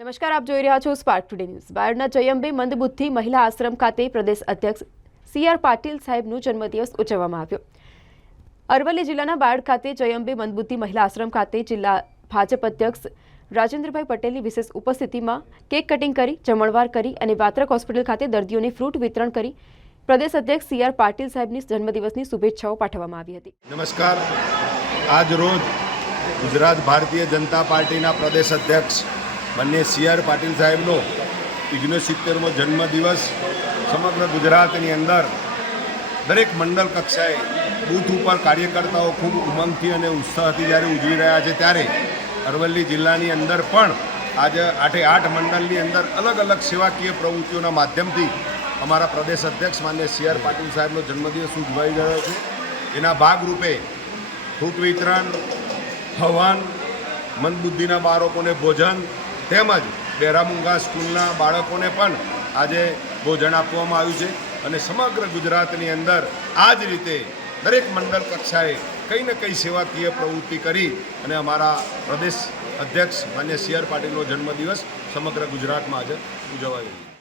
નમસ્કાર, આપ જોઈ રહ્યા છો સ્પાર્ક ટુડે ન્યૂઝ બાયડના જયંબે મંદબુદ્ધિ મહિલા આશ્રમ ખાતે પ્રદેશ અધ્યક્ષ સી આર પાટીલ સાહેબનો જન્મદિવસ ઉજવવામાં આવ્યો. અરવલ્લી જિલ્લાના બાયડ ખાતે જયંબે મંદબુદ્ધિ મહિલા આશ્રમ ખાતે જિલ્લા ભાજપ અધ્યક્ષ રાજેન્દ્રભાઈ પટેલની વિશેષ ઉપસ્થિતિમાં કેક કટિંગ કરી, જમણવાર કરી અને વાત્રક હોસ્પિટલ ખાતે દર્દીઓને ફ્રૂટ વિતરણ કરી પ્રદેશ અધ્યક્ષ સી આર પાટીલ સાહેબની જન્મદિવસની શુભેચ્છાઓ પાઠવવામાં આવી હતી. નમસ્કાર. આજ રોજ ગુજરાત ભારતીય જનતા પાર્ટીના પ્રદેશ અધ્યક્ષ બંને સી આર પાટીલ સાહેબનો ઓગણસિત્તેરમો જન્મદિવસ સમગ્ર ગુજરાતની અંદર દરેક મંડળ કક્ષાએ બૂથ ઉપર કાર્યકર્તાઓ ખૂબ ઉમંગથી અને ઉત્સાહથી જ્યારે ઉજવી રહ્યા છે ત્યારે અરવલ્લી જિલ્લાની અંદર પણ આજે આઠે આઠ મંડળની અંદર અલગ અલગ સેવાકીય પ્રવૃત્તિઓના માધ્યમથી અમારા પ્રદેશ અધ્યક્ષ માન્ય સી આર પાટીલ સાહેબનો જન્મદિવસ ઉજવાઈ રહ્યો છે. એના ભાગરૂપે ફૂટ વિતરણ, હવન મંદબુદ્ધિના બાળકોને ભોજન તેમજ બેરામુંગા સ્કૂલના બાળકોને પણ આજે ભોજન આપવામાં આવ્યું છે અને સમગ્ર ગુજરાતની અંદર આ જ રીતે દરેક મંડળ કક્ષાએ કંઈ ને કંઈ સેવાકીય પ્રવૃત્તિ કરી અને અમારા પ્રદેશ અધ્યક્ષ માન્ય સી આર પાટીલનો જન્મદિવસ સમગ્ર ગુજરાતમાં આજે ઉજવાયો